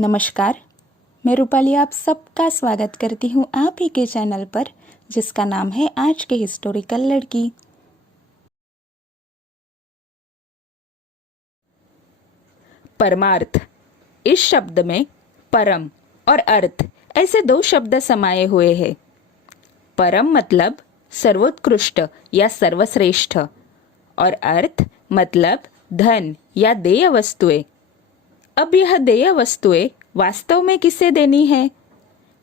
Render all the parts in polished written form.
नमस्कार, मैं रूपाली आप सबका स्वागत करती हूँ आप ही के चैनल पर जिसका नाम है आज के हिस्टोरिकल लड़की। परमार्थ। इस शब्द में परम और अर्थ ऐसे दो शब्द समाये हुए हैं। परम मतलब सर्वोत्कृष्ट या सर्वश्रेष्ठ और अर्थ मतलब धन या देय वस्तुएं। अब यह देय वस्तुएं वास्तव में किसे देनी है?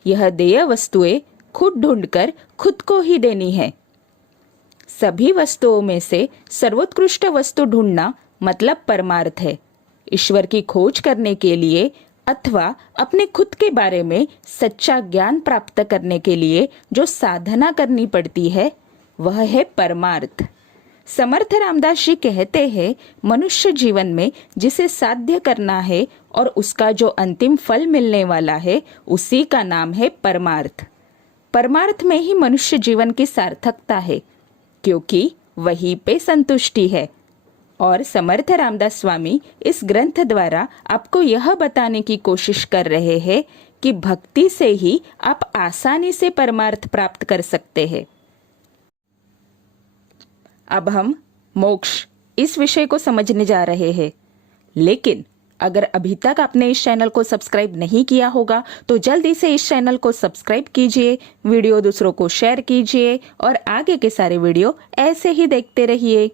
यह देय वस्तुएं खुद ढूंढकर खुद को ही देनी है। सभी वस्तुओं में से सर्वोत्कृष्ट वस्तु ढूंढना मतलब परमार्थ है। ईश्वर की खोज करने के लिए अथवा अपने खुद के बारे में सच्चा ज्ञान प्राप्त करने के लिए जो साधना करनी पड़ती है वह है परमार्थ। समर्थ रामदास जी कहते हैं, मनुष्य जीवन में जिसे साध्य करना है और उसका जो अंतिम फल मिलने वाला है उसी का नाम है परमार्थ। परमार्थ में ही मनुष्य जीवन की सार्थकता है, क्योंकि वहीं पे संतुष्टि है। और समर्थ रामदास स्वामी इस ग्रंथ द्वारा आपको यह बताने की कोशिश कर रहे हैं कि भक्ति से ही आप आसानी से परमार्थ प्राप्त कर सकते हैं। अब हम मोक्ष इस विषय को समझने जा रहे हैं, लेकिन अगर अभी तक आपने इस चैनल को सब्सक्राइब नहीं किया होगा तो जल्दी से इस चैनल को सब्सक्राइब कीजिए, वीडियो दूसरों को शेयर कीजिए और आगे के सारे वीडियो ऐसे ही देखते रहिए।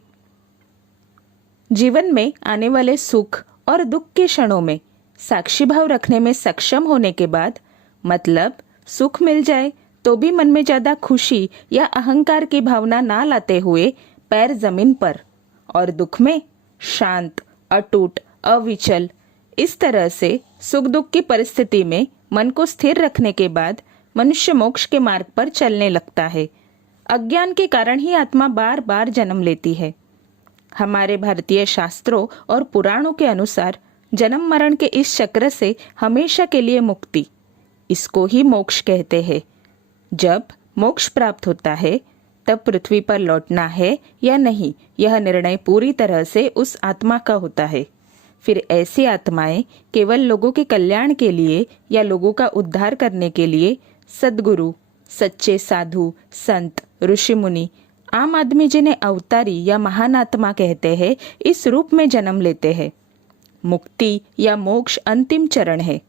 जीवन में आने वाले सुख और दुख के क्षणों में साक्षी भाव रखने में सक्षम होने के बाद, मतलब सुख मिल जाए तो भी मन में ज्यादा खुशी या अहंकार की भावना ना लाते हुए पैर जमीन पर, और दुख में शांत, अटूट, अविचल, इस तरह से सुख दुख की परिस्थिति में मन को स्थिर रखने के बाद मनुष्य मोक्ष के मार्ग पर चलने लगता है। अज्ञान के कारण ही आत्मा बार बार जन्म लेती है। हमारे भारतीय शास्त्रों और पुराणों के अनुसार जन्म मरण के इस चक्र से हमेशा के लिए मुक्ति, इसको ही मोक्ष कहते हैं। जब मोक्ष प्राप्त होता है तब पृथ्वी पर लौटना है या नहीं, यह निर्णय पूरी तरह से उस आत्मा का होता है। फिर ऐसी आत्माएं केवल लोगों के कल्याण के लिए या लोगों का उद्धार करने के लिए सद्गुरु, सच्चे साधु, संत, ऋषि मुनि, आम आदमी जिन्हें अवतारी या महान आत्मा कहते हैं, इस रूप में जन्म लेते हैं। मुक्ति या मोक्ष अंतिम चरण है।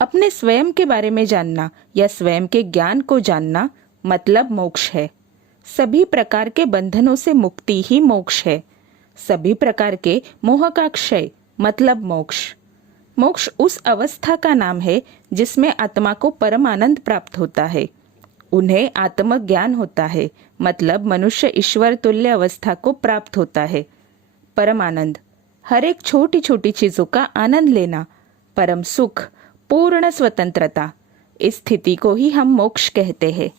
अपने स्वयं के बारे में जानना या स्वयं के ज्ञान को जानना मतलब मोक्ष है। सभी प्रकार के बंधनों से मुक्ति ही मोक्ष है। सभी प्रकार के मोह का क्षय मतलब मोक्ष। मोक्ष उस अवस्था का नाम है जिसमें आत्मा को परम आनंद प्राप्त होता है। उन्हें आत्मज्ञान होता है, मतलब मनुष्य ईश्वर तुल्य अवस्था को प्राप्त होता है। परम आनंद, हर एक छोटी छोटी चीजों का आनंद लेना, परम सुख, पूर्ण स्वतंत्रता, इस स्थिति को ही हम मोक्ष कहते हैं।